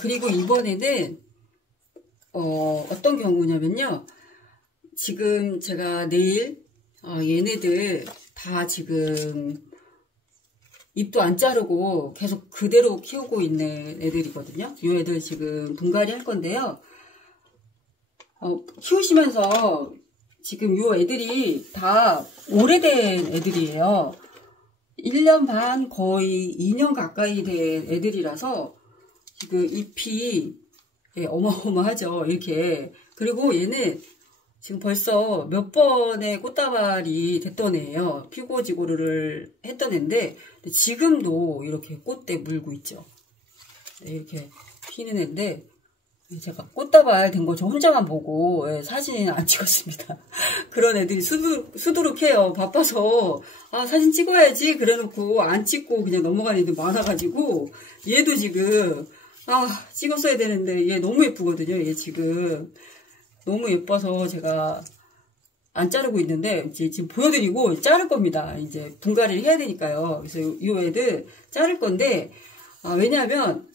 그리고 이번에는 어떤 경우냐면요. 지금 제가 내일 얘네들 다 지금 잎도 안 자르고 계속 그대로 키우고 있는 애들이거든요. 이 애들 지금 분갈이 할 건데요. 키우시면서 지금 이 애들이 다 오래된 애들이에요. 1년 반 거의 2년 가까이 된 애들이라서 지금 잎이 어마어마하죠. 이렇게. 그리고 얘는 지금 벌써 몇 번의 꽃다발이 됐던 애예요. 피고지고를 했던 애인데 지금도 이렇게 꽃대 물고 있죠. 이렇게 피는 애인데 제가 꽃다발 된 거 저 혼자만 보고 사진 안 찍었습니다. 그런 애들이 수두룩해요. 바빠서 사진 찍어야지 그래놓고 안 찍고 그냥 넘어가는 애들 많아가지고 얘도 지금 찍었어야 되는데 얘 너무 예쁘거든요. 얘 지금 너무 예뻐서 제가 안 자르고 있는데 이제 지금 보여드리고 자를 겁니다. 이제 분갈이를 해야 되니까요. 그래서 이 애들 자를 건데 왜냐하면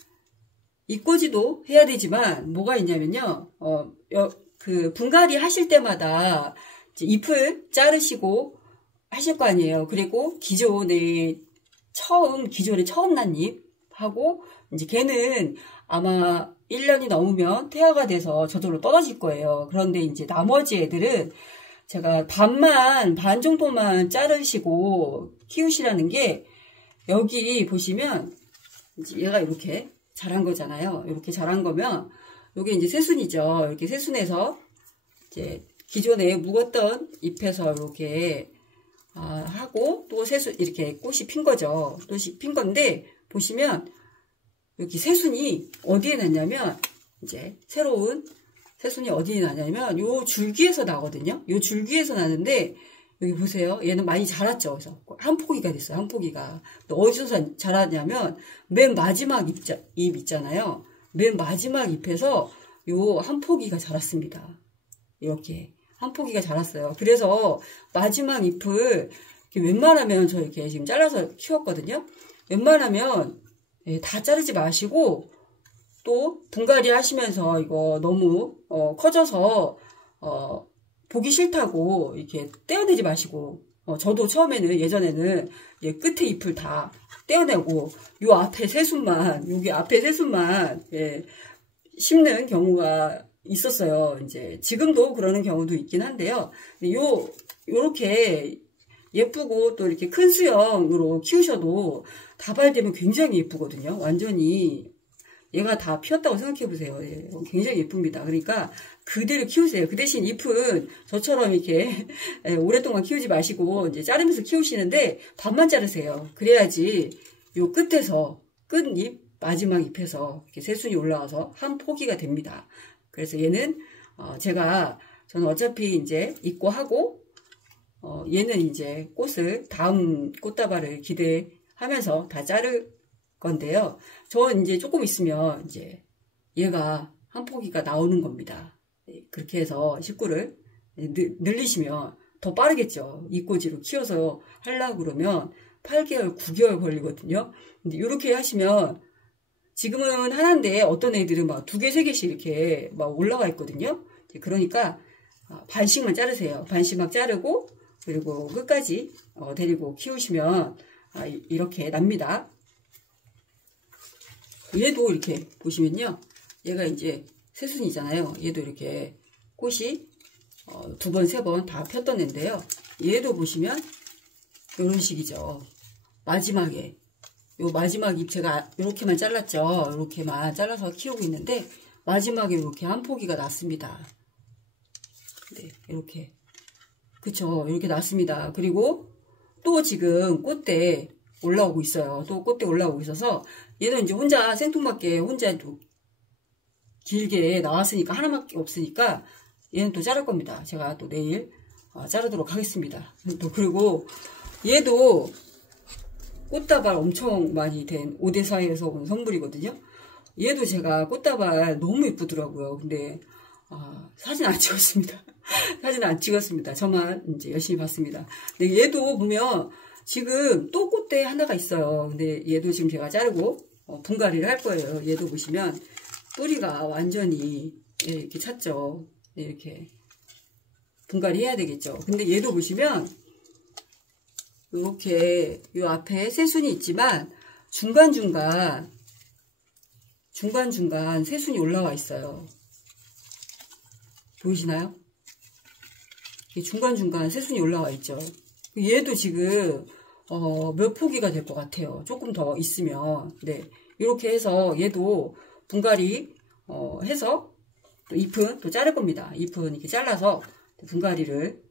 이꼬지도 해야 되지만 뭐가 있냐면요. 그 분갈이 하실 때마다 이제 잎을 자르시고 하실 거 아니에요. 그리고 기존에 처음 난 잎하고 이제 걔는 아마 1년이 넘으면 퇴화가 돼서 저절로 떨어질 거예요. 그런데 이제 나머지 애들은 제가 반 정도만 자르시고 키우시라는 게 여기 보시면 이제 얘가 이렇게 자란 거잖아요. 이렇게 자란 거면 이게 이제 새순이죠. 이렇게 새순에서 이제 기존에 묵었던 잎에서 이렇게 하고 또 새순 이렇게 꽃이 핀 거죠. 꽃이 핀 건데 보시면 여기 새순이 어디에 났냐면 이제 새로운 새순이 어디에 나냐면 요 줄기에서 나거든요. 요 줄기에서 나는데 여기 보세요. 얘는 많이 자랐죠. 그래서 한 포기가 됐어요. 한 포기가. 어디서 자랐냐면 맨 마지막 잎 있잖아요. 맨 마지막 잎에서 요 한 포기가 자랐습니다. 이렇게 한 포기가 자랐어요. 그래서 마지막 잎을 웬만하면 저 이렇게 지금 잘라서 키웠거든요. 웬만하면 다 자르지 마시고 또 분갈이 하시면서 이거 너무 커져서 보기 싫다고 이렇게 떼어내지 마시고 저도 처음에는 예전에는 끝에 잎을 다 떼어내고 요 앞에 새순만 여기 앞에 새순만 심는 경우가 있었어요. 이제 지금도 그러는 경우도 있긴 한데요. 요렇게 예쁘고 또 이렇게 큰 수영으로 키우셔도 다발되면 굉장히 예쁘거든요. 완전히 얘가 다 피었다고 생각해보세요. 굉장히 예쁩니다. 그러니까 그대로 키우세요. 그 대신 잎은 저처럼 이렇게 오랫동안 키우지 마시고 이제 자르면서 키우시는데 반만 자르세요. 그래야지 요 끝에서 끝잎 마지막 잎에서 이렇게 새순이 올라와서 한 포기가 됩니다. 그래서 얘는 저는 어차피 이제 입고 하고 얘는 이제 꽃을 다음 꽃다발을 기대하면서 다 자를 건데요. 저는 이제 조금 있으면 이제 얘가 한 포기가 나오는 겁니다. 그렇게 해서 식구를 늘리시면 더 빠르겠죠. 이꼬지로 키워서 하려고 그러면 8개월, 9개월 걸리거든요. 근데 이렇게 하시면 지금은 하나인데 어떤 애들은 막 2개, 3개씩 이렇게 막 올라가 있거든요. 그러니까 반씩만 자르세요. 반씩만 자르고 그리고 끝까지 데리고 키우시면 이렇게 납니다. 얘도 이렇게 보시면요. 얘가 이제 새순이잖아요. 얘도 이렇게 꽃이 2번, 3번 다 폈던 애인데요. 얘도 보시면 이런 식이죠. 마지막에 요 마지막 잎 제가 이렇게만 잘랐죠. 이렇게만 잘라서 키우고 있는데 마지막에 이렇게 한 포기가 났습니다. 네, 이렇게 그쵸. 이렇게 났습니다. 그리고 또 지금 꽃대 올라오고 있어요. 또 꽃대 올라오고 있어서 얘는 이제 혼자 생뚱맞게 혼자 또 길게 나왔으니까 하나밖에 없으니까 얘는 또 자를 겁니다. 제가 또 내일 자르도록 하겠습니다. 또 그리고 얘도 꽃다발 엄청 많이 된 5대4에서 온 선물이거든요. 얘도 제가 꽃다발 너무 예쁘더라고요. 근데 사진 안 찍었습니다. 사진 안 찍었습니다. 저만 이제 열심히 봤습니다. 근데 얘도 보면 지금 또 꽃대 하나가 있어요. 근데 얘도 지금 제가 자르고 분갈이를 할 거예요. 얘도 보시면 뿌리가 완전히 이렇게 찼죠. 이렇게 분갈이 해야 되겠죠. 근데 얘도 보시면 이렇게 요 앞에 새순이 있지만 중간중간 새순이 올라와 있어요. 보이시나요? 중간중간 새순이 올라와 있죠. 얘도 지금 몇 포기가 될 것 같아요. 조금 더 있으면. 네, 이렇게 해서 얘도 분갈이 해서 또 잎은 또 자를 겁니다. 잎은 이렇게 잘라서 분갈이를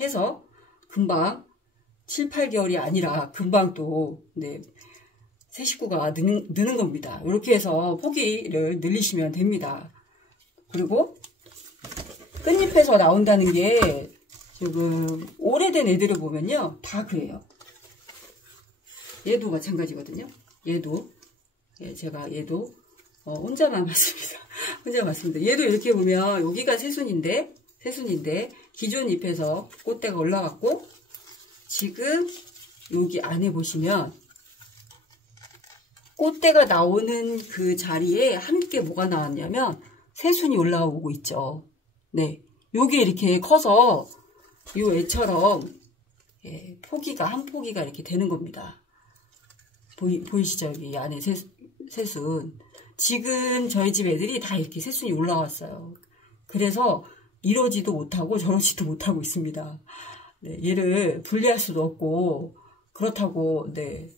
해서 금방 7, 8개월이 아니라 금방 또 네, 새 식구가 느는 겁니다. 이렇게 해서 포기를 늘리시면 됩니다. 그리고 끝잎에서 나온다는 게 지금 오래된 애들을 보면요 다 그래요. 얘도 마찬가지거든요. 얘도 제가 얘도 혼자만 봤습니다. 혼자 봤습니다. 얘도 이렇게 보면 여기가 새순인데 기존 잎에서 꽃대가 올라갔고 지금 여기 안에 보시면 꽃대가 나오는 그 자리에 함께 뭐가 나왔냐면 새순이 올라오고 있죠. 네, 요게 이렇게 커서 요 애처럼 포기가 한 포기가 이렇게 되는 겁니다. 보이시죠? 여기 안에 새순. 지금 저희 집 애들이 다 이렇게 새순이 올라왔어요. 그래서 이러지도 못하고 저러지도 못하고 있습니다. 네, 얘를 분리할 수도 없고 그렇다고 네,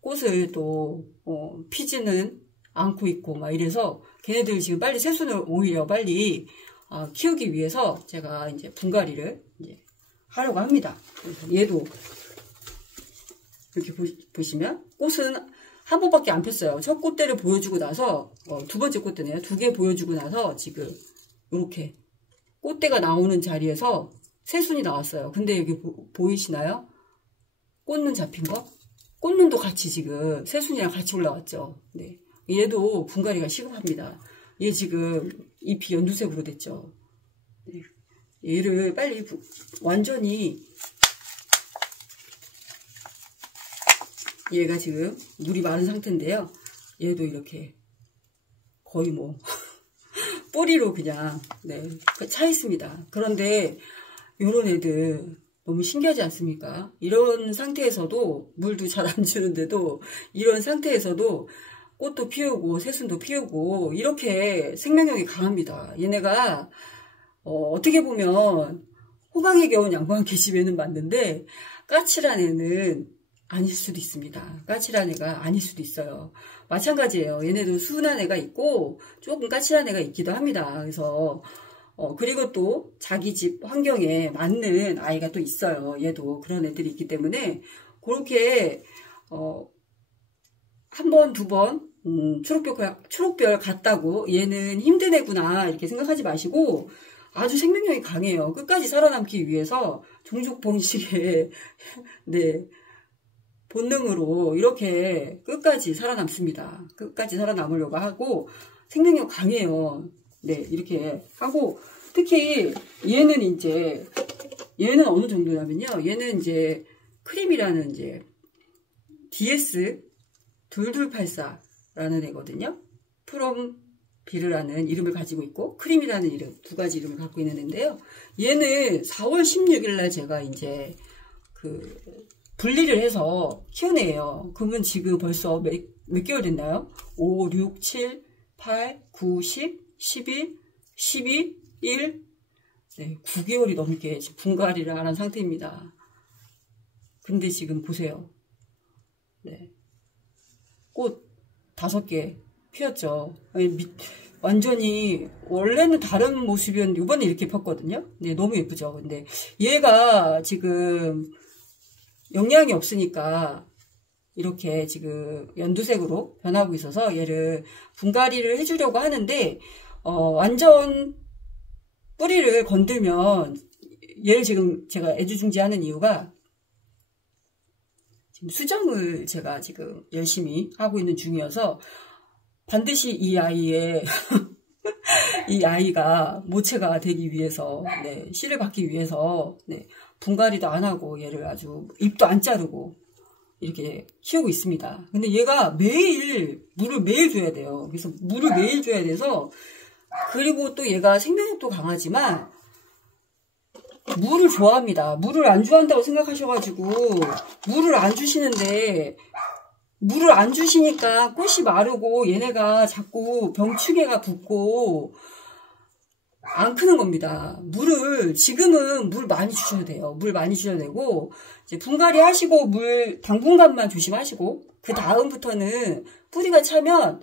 꽃을 또 피지는 않고 있고 막 이래서 걔네들 지금 빨리 새순을 오히려 빨리 키우기 위해서 제가 이제 분갈이를 이제 하려고 합니다. 그래서 얘도 이렇게 보시면 꽃은 한 번밖에 안 폈어요. 첫 꽃대를 보여주고 나서 두 번째 꽃대네요. 2개 보여주고 나서 지금 이렇게 꽃대가 나오는 자리에서 새순이 나왔어요. 근데 여기 보이시나요? 꽃눈 잡힌 거? 꽃눈도 같이 지금 새순이랑 같이 올라왔죠. 네. 얘도 분갈이가 시급합니다. 얘 지금 잎이 연두색으로 됐죠. 네. 얘를 빨리 완전히 얘가 지금 물이 마른 상태인데요. 얘도 이렇게 거의 뭐 뿌리로 그냥 네, 차 있습니다. 그런데 요런 애들 너무 신기하지 않습니까? 이런 상태에서도 물도 잘 안 주는데도 이런 상태에서도 꽃도 피우고 새순도 피우고 이렇게 생명력이 강합니다. 얘네가 어떻게 보면 호박에 겨운 양반 계집애는 맞는데 까칠한 애는 아닐 수도 있습니다. 까칠한 애가 아닐 수도 있어요. 마찬가지예요. 얘네도 순한 애가 있고 조금 까칠한 애가 있기도 합니다. 그래서 그리고 또 자기 집 환경에 맞는 아이가 또 있어요. 얘도 그런 애들이 있기 때문에 그렇게 한 번, 두 번 초록별 같다고 얘는 힘든 애구나 이렇게 생각하지 마시고 아주 생명력이 강해요. 끝까지 살아남기 위해서 종족번식의 네, 본능으로 이렇게 끝까지 살아남습니다. 끝까지 살아남으려고 하고 생명력 강해요. 네, 이렇게 하고 특히 얘는 어느 정도냐면요. 얘는 이제 크림이라는 이제 DS 2284라는 애거든요. 프롬 비르라는 이름을 가지고 있고 크림이라는 이름, 두 가지 이름을 갖고 있는 애인데요. 얘는 4월 16일 날 제가 이제 분리를 해서 키운 애예요. 그러면 지금 벌써 몇 개월 됐나요? 5, 6, 7, 8, 9, 10, 11, 12, 1, 네, 9개월이 넘게 지금 분갈이를 하는 상태입니다. 근데 지금 보세요. 네. 꽃 5개 피었죠. 아니, 완전히 원래는 다른 모습이었는데 이번에 이렇게 폈거든요. 네, 너무 예쁘죠. 근데 얘가 지금 영양이 없으니까 이렇게 지금 연두색으로 변하고 있어서 얘를 분갈이를 해주려고 하는데 완전 뿌리를 건들면 얘를 지금 제가 애지중지하는 이유가 지금 수정을 제가 지금 열심히 하고 있는 중이어서 반드시 이 아이의 이 아이가 모체가 되기 위해서 네, 씨를 받기 위해서 네, 분갈이도 안 하고 얘를 아주 잎도 안 자르고 이렇게 키우고 있습니다. 근데 얘가 물을 매일 줘야 돼요. 그래서 물을 매일 줘야 돼서, 그리고 또 얘가 생명력도 강하지만 물을 좋아합니다. 물을 안 좋아한다고 생각하셔가지고 물을 안 주시는데, 물을 안 주시니까 꽃이 마르고 얘네가 자꾸 병충해가 붙고 안 크는 겁니다. 지금은 물 많이 주셔야 돼요. 물 많이 주셔야 되고, 이제 분갈이 하시고 당분간만 조심하시고, 그 다음부터는 뿌리가 차면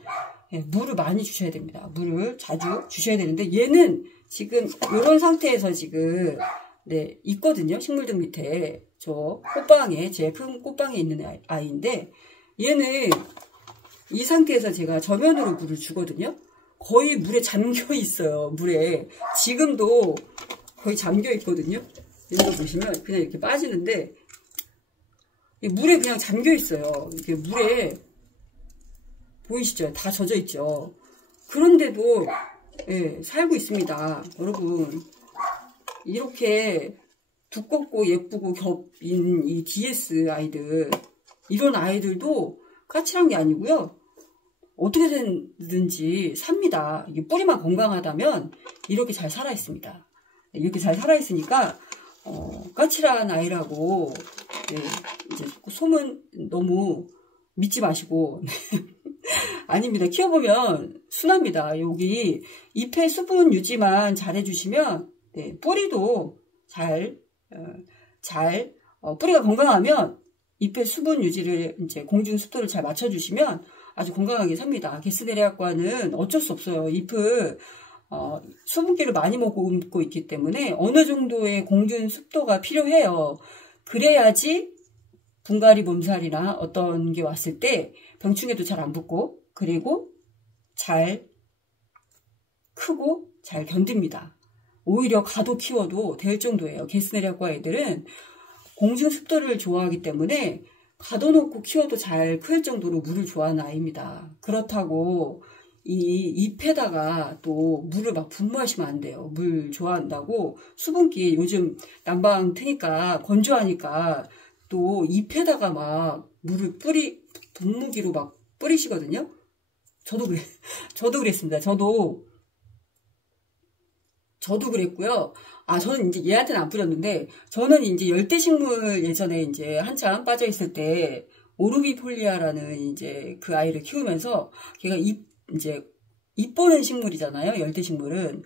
물을 많이 주셔야 됩니다. 물을 자주 주셔야 되는데, 얘는 지금 이런 상태에서 지금 네, 있거든요. 식물등 밑에 저 꽃방에, 제 큰 꽃방에 있는 아이인데, 얘는 이 상태에서 제가 저면으로 물을 주거든요. 거의 물에 잠겨 있어요. 물에 지금도 거의 잠겨 있거든요. 이거 보시면 그냥 이렇게 빠지는데 물에 그냥 잠겨 있어요. 이렇게 물에 보이시죠? 다 젖어 있죠. 그런데도 예, 살고 있습니다. 여러분, 이렇게 두껍고 예쁘고 겹인 이 DS 아이들, 이런 아이들도 까칠한 게 아니고요. 어떻게 됐든지 삽니다. 이게 뿌리만 건강하다면 이렇게 잘 살아 있습니다. 이렇게 잘 살아 있으니까 까칠한 아이라고 이제 소문 너무 믿지 마시고 아닙니다. 키워보면 순합니다. 여기 잎의 수분 유지만 잘 해주시면 뿌리도 뿌리가 건강하면 잎의 수분 유지를 이제 공중 습도를 잘 맞춰주시면 아주 건강하게 삽니다. 게스네리아과는 어쩔 수 없어요. 잎을 수분기를 많이 먹고 있기 때문에 어느 정도의 공중 습도가 필요해요. 그래야지 분갈이 몸살이나 어떤 게 왔을 때 병충해도 잘 안 붙고, 그리고 잘 크고 잘 견딥니다. 오히려 가도 키워도 될 정도예요. 게스네리아과 애들은 공중 습도를 좋아하기 때문에 가둬놓고 키워도 잘 클 정도로 물을 좋아하는 아이입니다. 그렇다고 이 잎에다가 또 물을 막 분무하시면 안 돼요. 물 좋아한다고 수분기, 요즘 난방 트니까 건조하니까 또 잎에다가 막 물을 분무기로 막 뿌리시거든요. 저도 그랬습니다. 저도 그랬고요. 저는 이제 얘한테는 안 뿌렸는데, 저는 이제 열대식물 예전에 이제 한참 빠져있을 때, 오르비폴리아라는 이제 그 아이를 키우면서, 걔가 잎 보는 식물이잖아요. 열대식물은.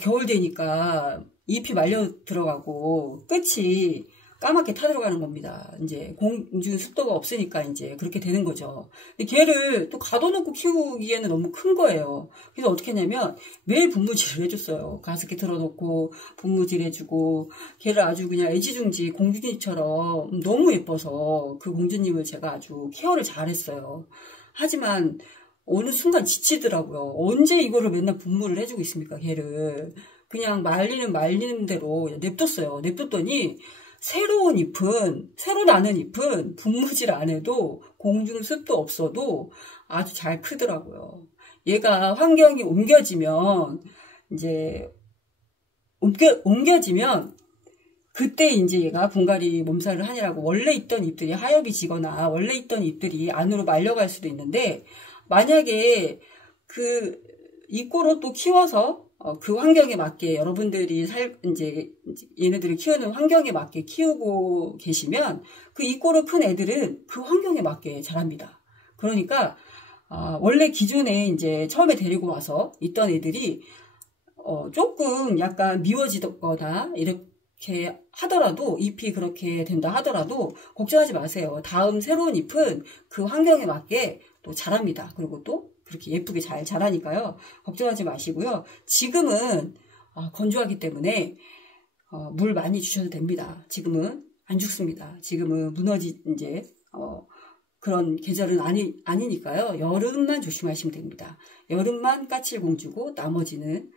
겨울 되니까 잎이 말려 들어가고, 끝이 까맣게 타들어가는 겁니다. 이제 공중 습도가 없으니까 이제 그렇게 되는 거죠. 근데 걔를 또 가둬놓고 키우기에는 너무 큰 거예요. 그래서 어떻게 했냐면 매일 분무질을 해줬어요. 가습기 틀어놓고 분무질 해주고, 걔를 아주 그냥 애지중지 공주님처럼 너무 예뻐서 그 공주님을 제가 아주 케어를 잘했어요. 하지만 어느 순간 지치더라고요. 언제 이거를 맨날 분무를 해주고 있습니까, 걔를. 그냥 말리는 대로 냅뒀어요. 냅뒀더니 새로 나는 잎은 분무질 안 해도 공중 습도 없어도 아주 잘 크더라고요. 얘가 환경이 옮겨지면 그때 이제 얘가 분갈이 몸살을 하느라고 원래 있던 잎들이 하엽이 지거나 원래 있던 잎들이 안으로 말려갈 수도 있는데, 만약에 그 이꼬로 또 키워서 그 환경에 맞게 여러분들이 이제 얘네들을 키우는 환경에 맞게 키우고 계시면 그 이꼬로 큰 애들은 그 환경에 맞게 자랍니다. 그러니까 원래 기존에 이제 처음에 데리고 와서 있던 애들이 조금 약간 미워지거나 이렇게 하더라도, 잎이 그렇게 된다 하더라도 걱정하지 마세요. 다음 새로운 잎은 그 환경에 맞게 또 자랍니다. 그리고 또 그렇게 예쁘게 잘 자라니까요. 걱정하지 마시고요. 지금은 건조하기 때문에 물 많이 주셔도 됩니다. 지금은 안 죽습니다. 지금은 이제 그런 계절은 아니니까요. 여름만 조심하시면 됩니다. 여름만 까칠공주고 나머지는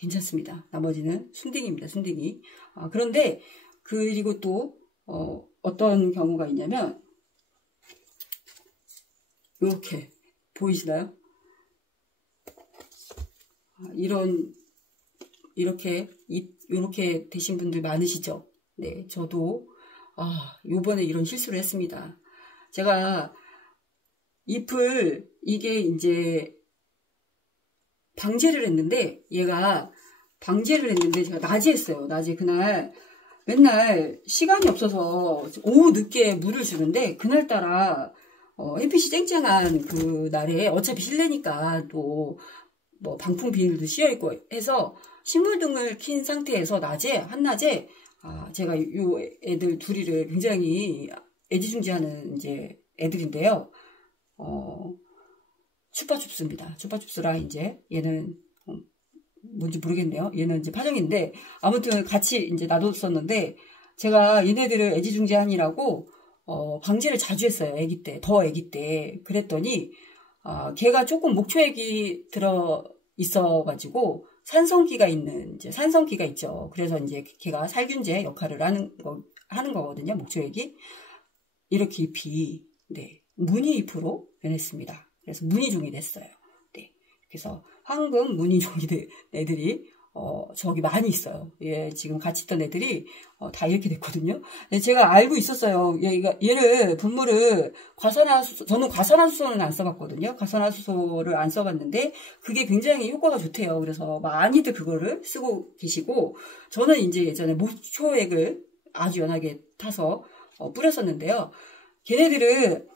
괜찮습니다. 나머지는 순딩입니다. 순딩이. 그런데 그리고 또 어떤 경우가 있냐면, 이렇게 보이시나요? 이렇게 되신 분들 많으시죠? 네, 저도 요번에 이런 실수를 했습니다. 제가 잎을 이게 이제 방제를 했는데 제가 낮에 했어요. 낮에 그날 맨날 시간이 없어서 오후 늦게 물을 주는데 그날따라 햇빛이 쨍쨍한 그 날에 어차피 실내니까 또 뭐 방풍 비닐도 씌여 있고 해서 식물등을 킨 상태에서 한낮에 제가 요 애들 둘이를 굉장히 애지중지하는 이제 애들인데요. 추파춥스입니다. 추파춥스라 이제 얘는 뭔지 모르겠네요. 얘는 이제 파종인데 아무튼 같이 이제 놔뒀었는데 제가 얘네들을 애지중지하니라고 방제를 자주 했어요. 더 아기 때. 그랬더니 걔가 조금 목초액이 들어 있어가지고 산성기가 있죠. 그래서 이제 걔가 살균제 역할을 하는 거거든요. 목초액이. 이렇게 잎이, 네, 무늬잎으로 변했습니다. 그래서 무늬종이 됐어요. 네. 그래서 황금 무늬종이 된 애들이, 저기 많이 있어요. 예, 지금 같이 있던 애들이, 다 이렇게 됐거든요. 네, 제가 알고 있었어요. 얘를, 분무를, 저는 과산화수소는 안 써봤거든요. 과산화수소를 안 써봤는데, 그게 굉장히 효과가 좋대요. 그래서 많이들 그거를 쓰고 계시고, 저는 이제 예전에 목초액을 아주 연하게 타서, 뿌렸었는데요. 걔네들은,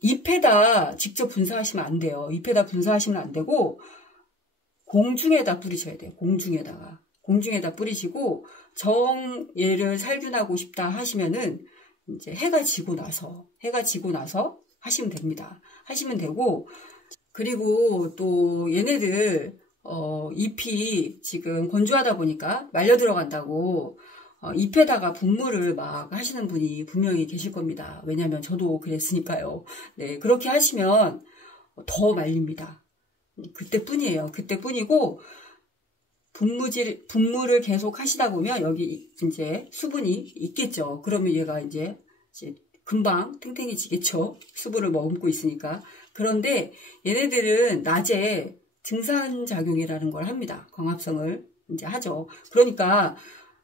잎에다 직접 분사하시면 안 돼요. 잎에다 분사하시면 안 되고, 공중에다 뿌리셔야 돼요. 공중에다 뿌리시고, 얘를 살균하고 싶다 하시면은, 이제 해가 지고 나서 하시면 됩니다. 하시면 되고, 그리고 또 얘네들, 잎이 지금 건조하다 보니까 말려 들어간다고, 잎에다가 분무를 막 하시는 분이 분명히 계실 겁니다. 왜냐면 저도 그랬으니까요. 네, 그렇게 하시면 더 말립니다. 그때뿐이에요. 그때뿐이고, 분무를 계속 하시다 보면 여기 이제 수분이 있겠죠. 그러면 얘가 이제 금방 탱탱해지겠죠. 수분을 머금고 있으니까. 그런데 얘네들은 낮에 증산작용이라는 걸 합니다. 광합성을 이제 하죠. 그러니까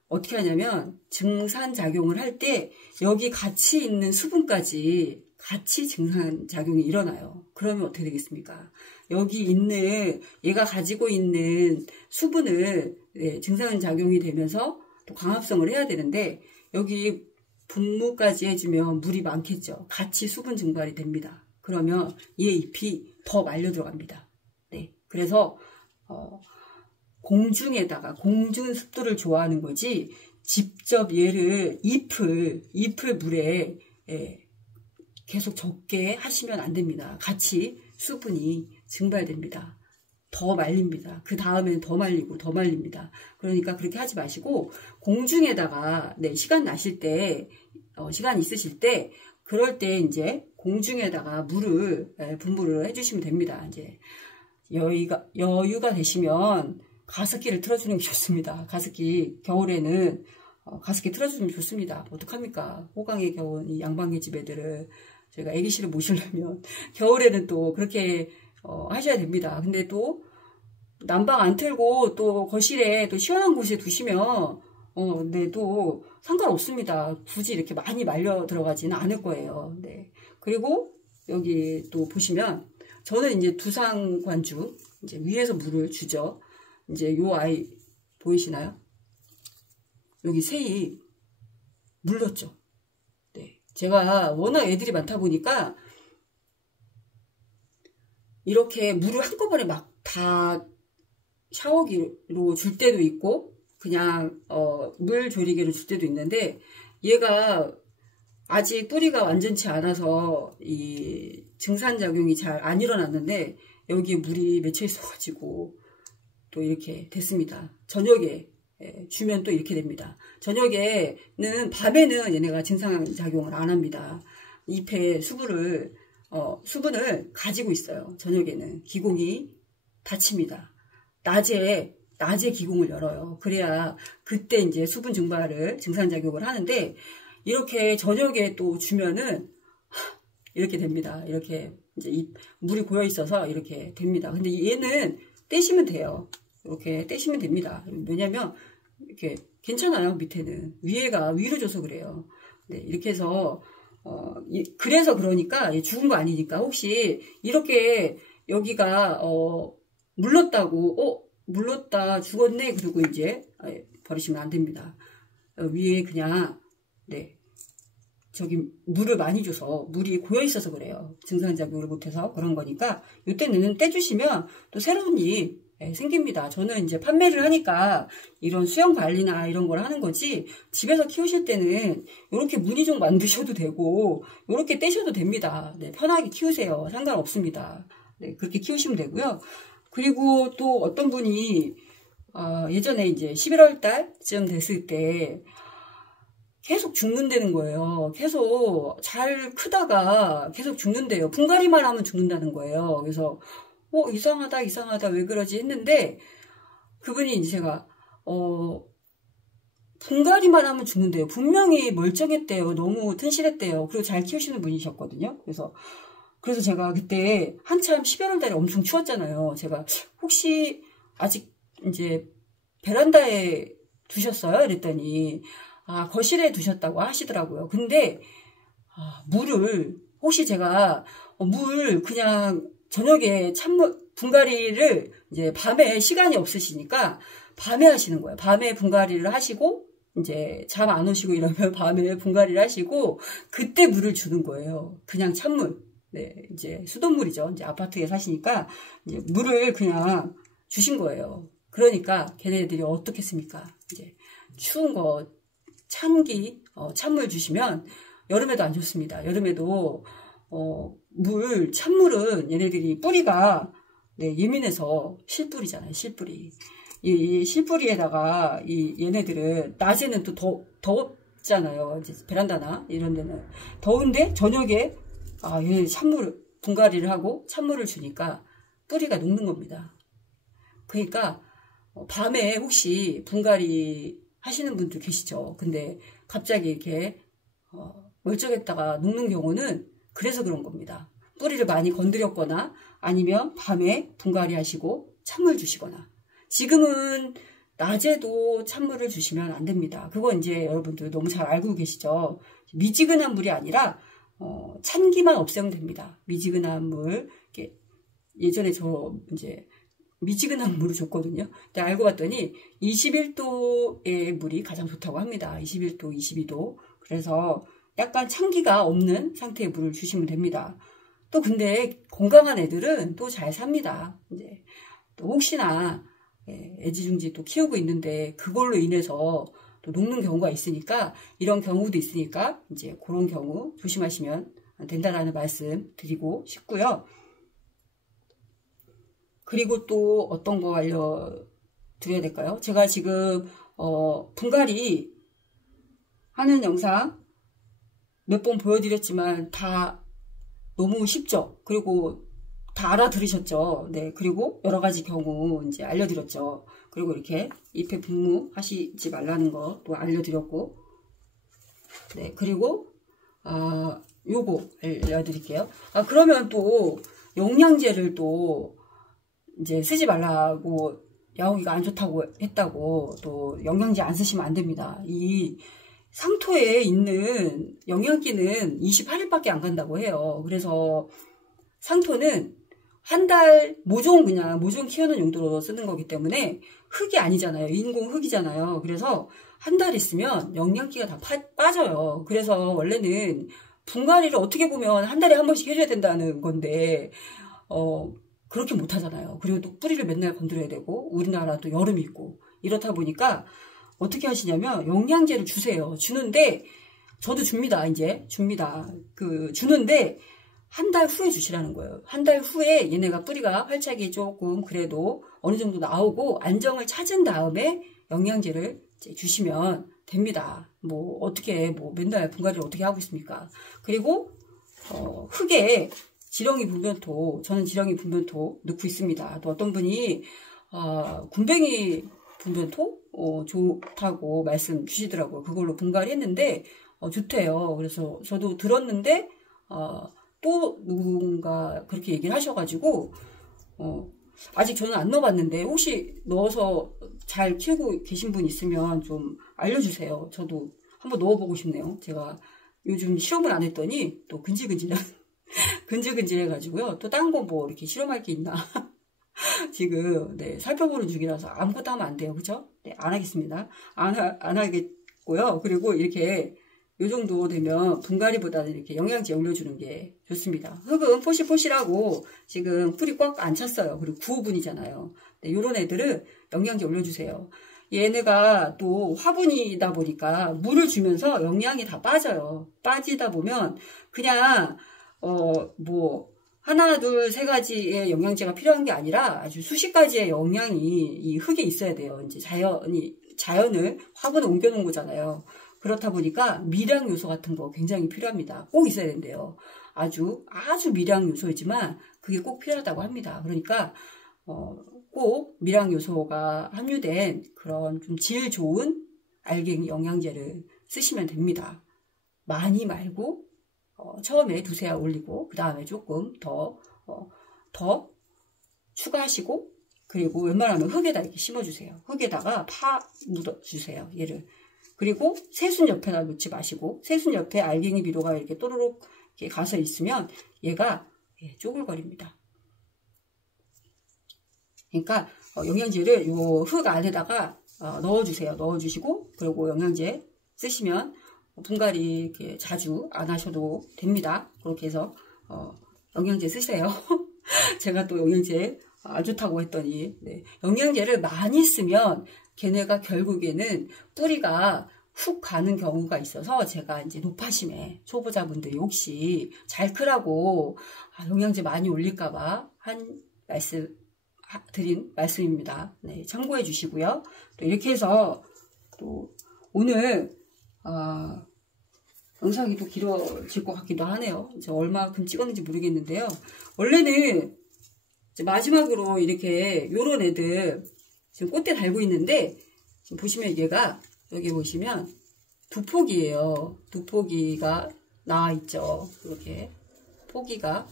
어떻게 하냐면 증산작용을 할 때 여기 같이 있는 수분까지 같이 증산작용이 일어나요. 그러면 어떻게 되겠습니까? 여기 있는 얘가 가지고 있는 수분을 증산작용이 되면서 또 광합성을 해야 되는데 여기 분무까지 해주면 물이 많겠죠. 같이 수분 증발이 됩니다. 그러면 얘 잎이 더 말려 들어갑니다. 네, 그래서 공중 습도를 좋아하는 거지 직접 얘를 잎을 물에 계속 적게 하시면 안 됩니다. 같이 수분이 증발됩니다. 더 말립니다. 그 다음에는 더 말리고 더 말립니다. 그러니까 그렇게 하지 마시고 공중에다가 시간 나실 때 시간 있으실 때 그럴 때 이제 공중에다가 분무를 해주시면 됩니다. 이제 여유가 되시면 가습기를 틀어주는 게 좋습니다. 겨울에는 가습기 틀어주면 좋습니다. 어떡합니까? 호강에 겨운 이 양반계 집 애들을 제가 애기씨를 모시려면 겨울에는 또 그렇게 하셔야 됩니다. 근데 또 난방 안 틀고 또 거실에 또 시원한 곳에 두시면 네, 또 상관없습니다. 굳이 이렇게 많이 말려 들어가지는 않을 거예요. 네. 그리고 여기 또 보시면 저는 이제 두상관주 이제 위에서 물을 주죠. 이제 요 아이 보이시나요? 여기 새이 물렀죠. 네. 제가 워낙 애들이 많다 보니까 이렇게 물을 한꺼번에 막 다 샤워기로 줄 때도 있고 그냥 물 조리개로 줄 때도 있는데 얘가 아직 뿌리가 완전치 않아서 이 증산작용이 잘 안 일어났는데 여기에 물이 맺혀 있어가지고 또 이렇게 됐습니다. 저녁에 주면 또 이렇게 됩니다. 밤에는 얘네가 증산작용을 안 합니다. 잎에 수분을 가지고 있어요. 저녁에는 기공이 닫힙니다. 낮에 기공을 열어요. 그래야 그때 이제 수분 증산작용을 하는데 이렇게 저녁에 또 주면은 이렇게 됩니다. 이렇게 이제 물이 고여 있어서 이렇게 됩니다. 근데 얘는 떼시면 돼요. 이렇게 떼시면 됩니다. 왜냐면 이렇게 괜찮아요. 밑에는 위에가 위로 줘서 그래요. 네, 이렇게 해서 그래서 그러니까 죽은 거 아니니까 혹시 이렇게 여기가 물렀다고 물렀다 죽었네 그리고 이제 버리시면 안 됩니다. 위에 그냥 네 저기 물을 많이 줘서 물이 고여 있어서 그래요. 증상작용을 못해서 그런 거니까 이때는 떼주시면 또 새로운 잎 생깁니다. 저는 이제 판매를 하니까 이런 수영 관리나 이런 걸 하는 거지 집에서 키우실 때는 이렇게 무늬 종 만드셔도 되고 이렇게 떼셔도 됩니다. 네, 편하게 키우세요. 상관없습니다. 네, 그렇게 키우시면 되고요. 그리고 또 어떤 분이 예전에 이제 11월 달쯤 됐을 때 계속 죽는다는 거예요. 계속 잘 크다가 계속 죽는데요. 분갈이만 하면 죽는다는 거예요. 그래서 이상하다 왜 그러지 했는데 그분이 이제 제가 분갈이만 하면 죽는데요. 분명히 멀쩡했대요. 너무 튼실했대요. 그리고 잘 키우시는 분이셨거든요. 그래서 제가 그때 한참 11월 달에 엄청 추웠잖아요. 제가 혹시 아직 이제 베란다에 두셨어요? 이랬더니 거실에 두셨다고 하시더라고요. 근데 물을 혹시 제가 물 그냥 저녁에 찬물 분갈이를 이제 밤에 시간이 없으시니까 밤에 하시는 거예요. 밤에 분갈이를 하시고 이제 잠 안 오시고 이러면 밤에 분갈이를 하시고 그때 물을 주는 거예요. 그냥 찬물. 네, 이제 수돗물이죠. 이제 아파트에 사시니까 이제 물을 그냥 주신 거예요. 그러니까 걔네들이 어떻겠습니까? 이제 추운 거 찬기 찬물 주시면 여름에도 안 좋습니다. 여름에도 찬물은 얘네들이 뿌리가 네, 예민해서 실뿌리잖아요. 실뿌리. 이 실뿌리에다가 얘네들은 낮에는 또 더웠잖아요. 이제 베란다나 이런 데는 더운데 저녁에 얘네 분갈이를 하고 찬물을 주니까 뿌리가 녹는 겁니다. 그러니까 밤에 혹시 분갈이 하시는 분들 계시죠. 근데 갑자기 이렇게 멀쩡했다가 녹는 경우는 그래서 그런 겁니다. 뿌리를 많이 건드렸거나 아니면 밤에 분갈이 하시고 찬물 주시거나. 지금은 낮에도 찬물을 주시면 안 됩니다. 그건 이제 여러분들 너무 잘 알고 계시죠. 미지근한 물이 아니라 찬기만 없애면 됩니다. 미지근한 물. 이렇게 예전에 저 이제 미지근한 물을 줬거든요. 근데 알고 봤더니 21도의 물이 가장 좋다고 합니다. 21도, 22도. 그래서 약간 찬기가 없는 상태의 물을 주시면 됩니다. 또 근데 건강한 애들은 또 잘 삽니다. 이제 또 혹시나 애지중지 또 키우고 있는데 그걸로 인해서 또 녹는 경우가 있으니까 이런 경우도 있으니까 이제 그런 경우 조심하시면 된다라는 말씀 드리고 싶고요. 그리고 또 어떤 거 알려드려야 될까요? 제가 지금 분갈이 하는 영상 몇 번 보여드렸지만 다 너무 쉽죠? 그리고 다 알아들으셨죠? 네, 그리고 여러 가지 경우 이제 알려드렸죠. 그리고 이렇게 잎에 분무 하시지 말라는 것도 알려드렸고, 네, 그리고 요거 알려드릴게요. 그러면 또 영양제를 또 이제 쓰지 말라고 야옹이가 안 좋다고 했다고 또 영양제 안 쓰시면 안 됩니다. 이 상토에 있는 영양기는 28일밖에 안 간다고 해요. 그래서 상토는 한 달 모종 키우는 용도로 쓰는 거기 때문에 흙이 아니잖아요. 인공 흙이잖아요. 그래서 한 달 있으면 영양기가 다 빠져요. 그래서 원래는 분갈이를 어떻게 보면 한 달에 한 번씩 해줘야 된다는 건데 그렇게 못 하잖아요. 그리고 또 뿌리를 맨날 건드려야 되고 우리나라도 여름이 있고 이렇다 보니까 어떻게 하시냐면 영양제를 주세요. 주는데 저도 줍니다. 이제 줍니다. 주는데 한 달 후에 주시라는 거예요. 한 달 후에 얘네가 뿌리가 활착이 조금 그래도 어느 정도 나오고 안정을 찾은 다음에 영양제를 이제 주시면 됩니다. 어떻게 맨날 분갈이를 어떻게 하고 있습니까? 그리고 흙에 지렁이 분변토, 저는 지렁이 분변토 넣고 있습니다. 또 어떤 분이 군뱅이 분변토 좋다고 말씀 주시더라고요. 그걸로 분갈이 했는데 좋대요. 그래서 저도 들었는데 또 누군가 그렇게 얘기를 하셔가지고 아직 저는 안 넣어봤는데 혹시 넣어서 잘 키우고 계신 분 있으면 좀 알려주세요. 저도 한번 넣어보고 싶네요. 제가 요즘 실험을 안 했더니 또 근질근질해가지고요. 또 딴 거 뭐 이렇게 실험할 게 있나. 지금, 네, 살펴보는 중이라서 아무것도 하면 안 돼요. 그죠? 네, 안 하겠습니다. 안 하겠고요. 그리고 이렇게 요 정도 되면 분갈이보다는 이렇게 영양제 올려주는 게 좋습니다. 흙은 포실포실하고 지금 뿌리 꽉 안 찼어요. 그리고 9호분이잖아요. 네, 요런 애들은 영양제 올려주세요. 얘네가 또 화분이다 보니까 물을 주면서 영양이 다 빠져요. 빠지다 보면 그냥 뭐 하나, 둘, 세 가지의 영양제가 필요한 게 아니라 아주 수십 가지의 영양이 이 흙에 있어야 돼요. 이제 자연을 화분에 옮겨놓은 거잖아요. 그렇다 보니까 미량 요소 같은 거 굉장히 필요합니다. 꼭 있어야 된대요. 아주 미량 요소이지만 그게 꼭 필요하다고 합니다. 그러니까 꼭 미량 요소가 함유된 그런 좀 질 좋은 알갱이 영양제를 쓰시면 됩니다. 많이 말고 처음에 두세 알 올리고 그 다음에 조금 더 추가하시고 그리고 웬만하면 흙에다 이렇게 심어주세요. 흙에다가 묻어주세요. 얘를. 그리고 새순 옆에다 놓지 마시고 새순 옆에 알갱이 비료가 이렇게 또르륵 이렇게 가서 있으면 얘가 쪼글거립니다. 그러니까 영양제를 요 흙 안에다가 넣어주세요. 넣어주시고 그리고 영양제 쓰시면 분갈이 이렇게 자주 안 하셔도 됩니다. 그렇게 해서 영양제 쓰세요. 제가 또 영양제 안 좋다고 했더니 네. 영양제를 많이 쓰면 걔네가 결국에는 뿌리가 훅 가는 경우가 있어서 제가 이제 높아심에 초보자분들이 혹시 잘 크라고 영양제 많이 올릴까봐 드린 말씀입니다. 네, 참고해 주시고요. 또 이렇게 해서 또 오늘 영상이 또 길어질 것 같기도 하네요. 이제 얼마큼 찍었는지 모르겠는데요. 원래는 이제 마지막으로 이렇게 요런 애들 지금 꽃대 달고 있는데 지금 보시면 얘가 여기 보시면 두 포기예요. 두 포기가 나와 있죠. 이렇게 포기가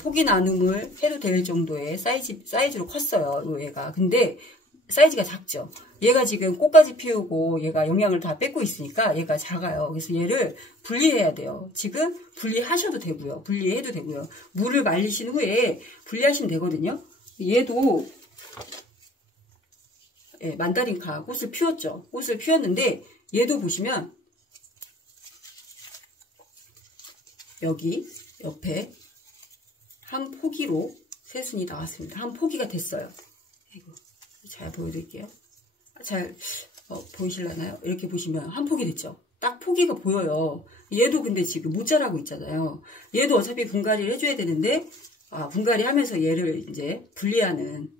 포기 나눔을 해도 될 정도의 사이즈로 컸어요. 얘가. 근데 사이즈가 작죠. 얘가 지금 꽃까지 피우고 얘가 영양을 다 뺏고 있으니까 얘가 작아요. 그래서 얘를 분리해야 돼요. 지금 분리하셔도 되고요. 분리해도 되고요. 물을 말리신 후에 분리하시면 되거든요. 얘도 만다린카 꽃을 피웠죠. 꽃을 피웠는데 얘도 보시면 여기 옆에 한 포기로 새순이 나왔습니다. 한 포기가 됐어요. 잘 보여드릴게요. 잘 보이실라나요? 이렇게 보시면 한 포기 됐죠. 딱 포기가 보여요. 얘도 근데 지금 못 자라고 있잖아요. 얘도 어차피 분갈이를 해줘야 되는데 분갈이 하면서 얘를 이제 분리하는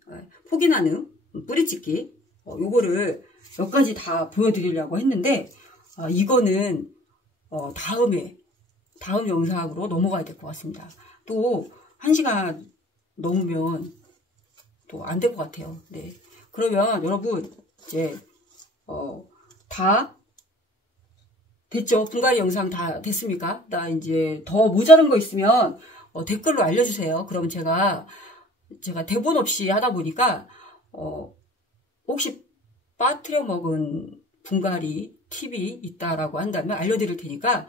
포기 나눔 뿌리찍기 요거를 몇 가지 다 보여드리려고 했는데 이거는 다음 영상으로 넘어가야 될 것 같습니다. 또 1시간 넘으면 또 안 될 것 같아요. 네. 그러면 여러분 이제 다 됐죠? 분갈이 영상 다 됐습니까? 나 이제 더 모자란 거 있으면 댓글로 알려주세요. 그러면 제가 대본 없이 하다 보니까 혹시 빠뜨려 먹은 분갈이 팁이 있다라고 한다면 알려드릴 테니까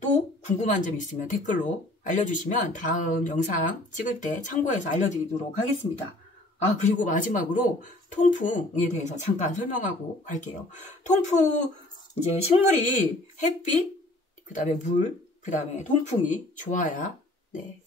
또 궁금한 점 있으면 댓글로 알려주시면 다음 영상 찍을 때 참고해서 알려드리도록 하겠습니다. 그리고 마지막으로 통풍에 대해서 잠깐 설명하고 갈게요. 통풍, 이제 식물이 햇빛, 그 다음에 물, 그 다음에 통풍이 좋아야, 네,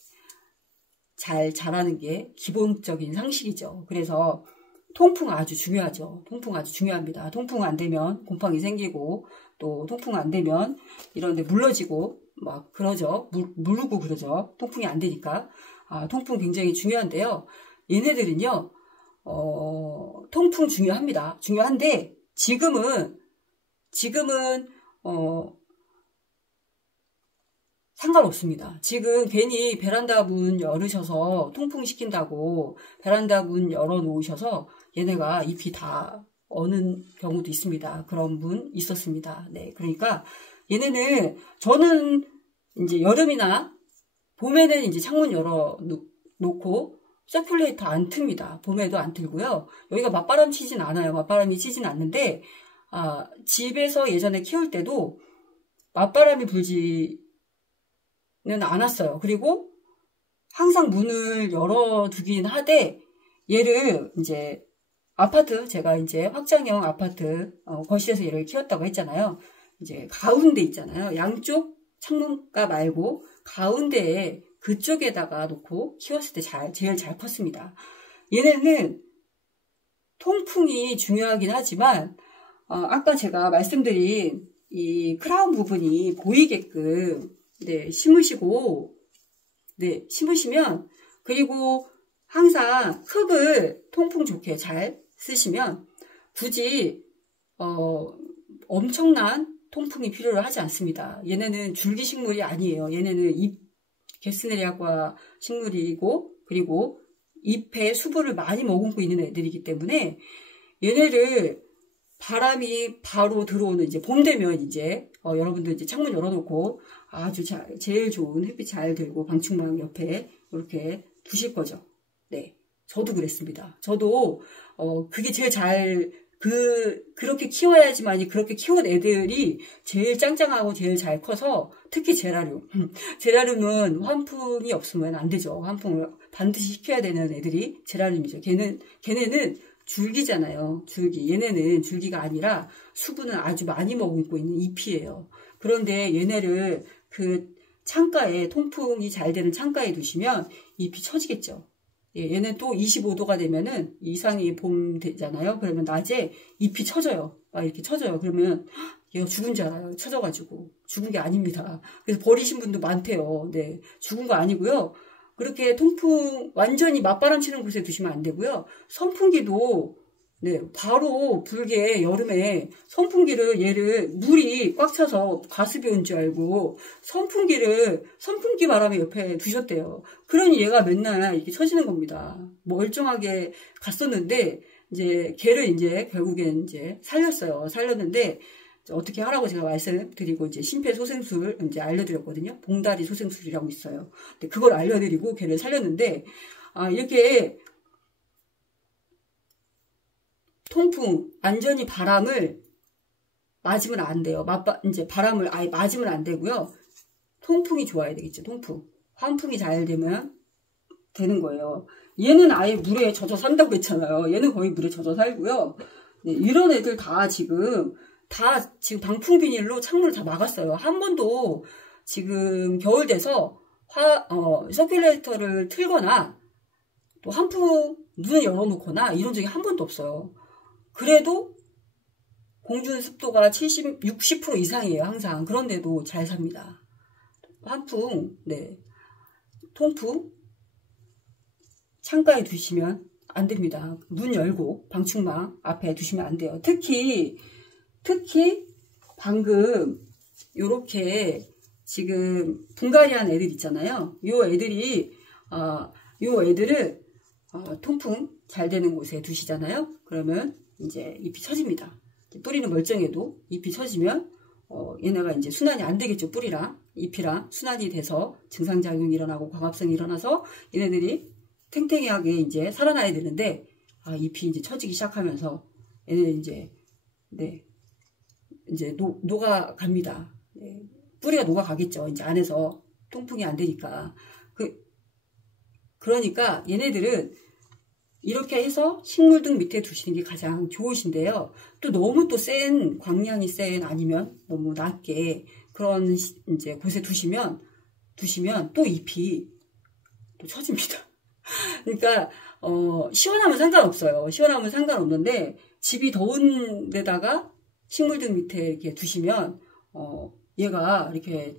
잘 자라는 게 기본적인 상식이죠. 그래서 통풍 아주 중요하죠. 통풍 아주 중요합니다. 통풍 안 되면 곰팡이 생기고, 또 통풍 안 되면 이런데 물러지고, 막 그러죠. 물르고 그러죠. 통풍이 안 되니까. 통풍 굉장히 중요한데요. 얘네들은요, 통풍 중요합니다. 중요한데, 지금은, 상관없습니다. 지금 괜히 베란다 문 열으셔서 통풍 시킨다고 베란다 문 열어 놓으셔서 얘네가 잎이 다 어는 경우도 있습니다. 그런 분 있었습니다. 네. 그러니까 얘네는 저는 이제 여름이나 봄에는 이제 창문 열어 놓고 서큘레이터 안 틉니다. 봄에도 안 틀고요. 여기가 맞바람 치진 않아요. 맞바람이 치진 않는데 집에서 예전에 키울 때도 맞바람이 불지는 않았어요. 그리고 항상 문을 열어두긴 하되, 얘를 이제 아파트, 제가 이제 확장형 아파트 거실에서 얘를 키웠다고 했잖아요. 이제 가운데 있잖아요. 양쪽 창문가 말고 가운데에 그쪽에다가 놓고 키웠을 때 제일 잘 컸습니다. 얘네는 통풍이 중요하긴 하지만 아까 제가 말씀드린 이 크라운 부분이 보이게끔 네, 심으시고 네, 심으시면, 그리고 항상 흙을 통풍 좋게 잘 쓰시면 굳이 엄청난 통풍이 필요를 하지 않습니다. 얘네는 줄기식물이 아니에요. 얘네는 게스네리아과 식물이고, 그리고 잎에 수분을 많이 머금고 있는 애들이기 때문에 얘네를 바람이 바로 들어오는 이제 봄 되면 이제 여러분들 이제 창문 열어놓고 아주 제일 좋은 햇빛 잘 들고 방충망 옆에 이렇게 두실 거죠. 네, 저도 그랬습니다. 저도 그게 제일 그렇게 키워야지만이 그렇게 키운 애들이 제일 짱짱하고 제일 잘 커서, 특히 제라늄. 제라늄은 환풍이 없으면 안 되죠. 환풍을 반드시 시켜야 되는 애들이 제라늄이죠. 걔네는 줄기잖아요. 줄기. 얘네는 줄기가 아니라 수분을 아주 많이 머금고 있는 잎이에요. 그런데 얘네를 그 창가에, 통풍이 잘 되는 창가에 두시면 잎이 처지겠죠. 예, 얘는 또 25도가 되면은 이상이 봄 되잖아요. 그러면 낮에 잎이 처져요. 막 이렇게 처져요. 그러면 얘가 죽은 줄 알아요. 처져가지고. 죽은 게 아닙니다. 그래서 버리신 분도 많대요. 네, 죽은 거 아니고요. 그렇게 통풍 완전히 맞바람 치는 곳에 두시면 안 되고요. 선풍기도 네, 바로 불게 여름에 얘를 물이 꽉 차서 가습이 온 줄 알고 선풍기 바람에 옆에 두셨대요. 그러니 얘가 맨날 이렇게 처지는 겁니다. 멀쩡하게 갔었는데 이제 걔를 이제 결국엔 이제 살렸는데 어떻게 하라고 제가 말씀드리고 이제 심폐소생술 이제 알려드렸거든요. 봉다리 소생술이라고 있어요. 근데 그걸 알려드리고 걔를 살렸는데 이렇게 통풍, 안전히 바람을 맞으면 안 돼요. 이제 바람을 아예 맞으면 안 되고요. 통풍이 좋아야 되겠죠. 통풍. 환풍이 잘 되면 되는 거예요. 얘는 아예 물에 젖어 산다고 했잖아요. 얘는 거의 물에 젖어 살고요. 네, 이런 애들 지금 방풍 비닐로 창문을 다 막았어요. 한 번도 지금 겨울 돼서 서큘레이터를 틀거나 또 환풍 문을 열어놓거나 이런 적이 한 번도 없어요. 그래도 공중 습도가 60% 이상이에요, 항상. 그런데도 잘 삽니다. 환풍, 네. 통풍, 창가에 두시면 안 됩니다. 문 열고 방충망 앞에 두시면 안 돼요. 특히 방금 요렇게 지금 분갈이한 애들 있잖아요. 요 애들을 통풍 잘 되는 곳에 두시잖아요. 그러면 이제 잎이 처집니다. 뿌리는 멀쩡해도 잎이 처지면 얘네가 이제 순환이 안 되겠죠. 뿌리랑 잎이랑 순환이 돼서 증상작용이 일어나고 광합성이 일어나서 얘네들이 탱탱하게 이제 살아나야 되는데 잎이 이제 처지기 시작하면서 얘네는 이제 녹아갑니다. 네, 뿌리가 녹아가겠죠. 이제 안에서 통풍이 안 되니까. 그러니까 얘네들은 이렇게 해서 식물등 밑에 두시는 게 가장 좋으신데요. 또 너무 광량이 센 아니면 너무 낮게 그런 이제 곳에 두시면 또 잎이 또 처집니다. 그러니까 시원하면 상관없어요. 시원하면 상관없는데 집이 더운 데다가 식물등 밑에 이렇게 두시면 얘가 이렇게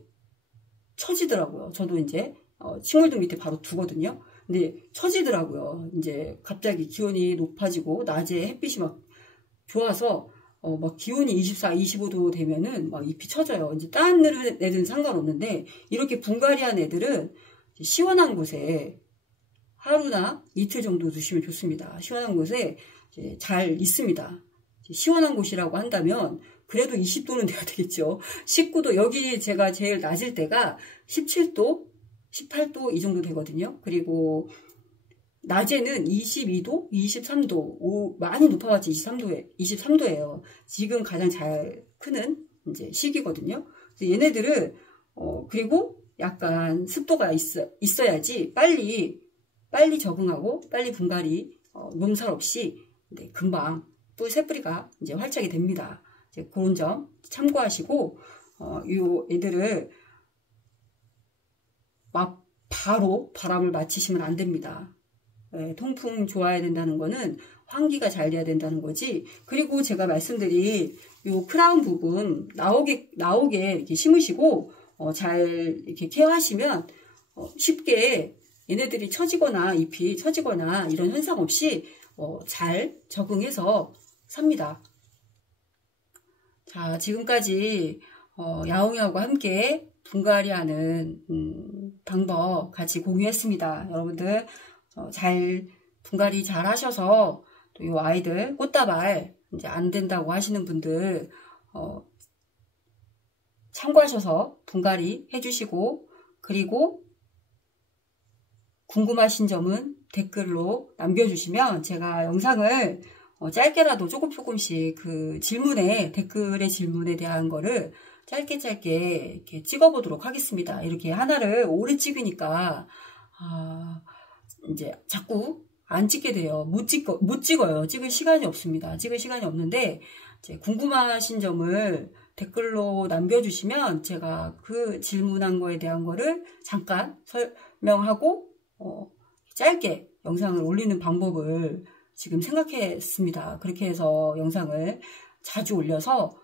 처지더라고요. 저도 이제 식물등 밑에 바로 두거든요. 근데 처지더라고요. 이제 갑자기 기온이 높아지고 낮에 햇빛이 막 좋아서 막 기온이 24, 25도 되면은 막 잎이 처져요. 이제 다른 애들은 상관없는데 이렇게 분갈이한 애들은 시원한 곳에 하루나 이틀 정도 두시면 좋습니다. 시원한 곳에 이제 잘 있습니다. 시원한 곳이라고 한다면 그래도 20도는 돼야 되겠죠. 19도, 여기 제가 제일 낮을 때가 17도, 18도 이 정도 되거든요. 그리고 낮에는 22도, 23도, 많이 높아봤자 23도예요. 지금 가장 잘 크는 이제 시기거든요. 그래서 얘네들을 그리고 약간 습도가 있어야지 빨리 적응하고 빨리 분갈이 몸살 없이 금방 또 새뿌리가 이제 활착이 됩니다. 이제 그런 점 참고하시고 요 애들을 막 바로 바람을 맞히시면 안 됩니다. 통풍 좋아야 된다는 거는 환기가 잘 돼야 된다는 거지. 그리고 제가 말씀드린 요 크라운 부분 나오게 이렇게 심으시고 잘 이렇게 케어하시면 쉽게 얘네들이 처지거나 잎이 처지거나 이런 현상 없이 잘 적응해서 삽니다. 자, 지금까지 야옹이하고 함께 분갈이하는 방법 같이 공유했습니다. 여러분들 잘 분갈이 잘 하셔서 또 이 아이들 꽃다발 이제 안 된다고 하시는 분들 참고하셔서 분갈이 해주시고, 그리고 궁금하신 점은 댓글로 남겨주시면 제가 영상을 짧게라도 조금씩 그 댓글의 질문에 대한 거를 짧게 이렇게 찍어보도록 하겠습니다. 이렇게 하나를 오래 찍으니까 이제 자꾸 안 찍게 돼요. 못 찍어요. 찍을 시간이 없습니다. 찍을 시간이 없는데 이제 궁금하신 점을 댓글로 남겨주시면 제가 그 질문한 거에 대한 거를 잠깐 설명하고 짧게 영상을 올리는 방법을 지금 생각했습니다. 그렇게 해서 영상을 자주 올려서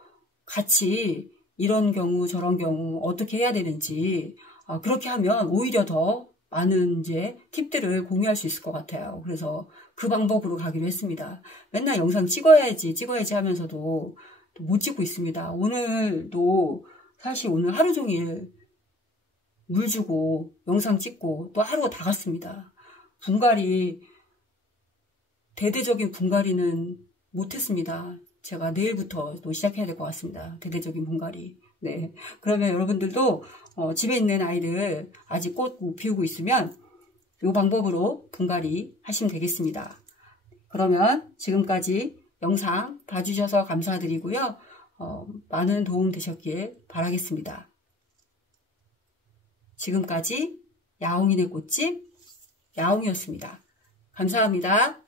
같이 이런 경우 저런 경우 어떻게 해야 되는지 그렇게 하면 오히려 더 많은 이제 팁들을 공유할 수 있을 것 같아요. 그래서 그 방법으로 가기로 했습니다. 맨날 영상 찍어야지 하면서도 못 찍고 있습니다. 오늘도 사실 오늘 하루 종일 물 주고 영상 찍고 또 하루가 다 갔습니다. 대대적인 분갈이는 못했습니다. 제가 내일부터 또 시작해야 될 것 같습니다. 대대적인 분갈이. 네. 그러면 여러분들도 집에 있는 아이들 아직 꽃 못 피우고 있으면 이 방법으로 분갈이 하시면 되겠습니다. 그러면 지금까지 영상 봐주셔서 감사드리고요. 많은 도움 되셨길 바라겠습니다. 지금까지 야옹이네 꽃집 야옹이었습니다. 감사합니다.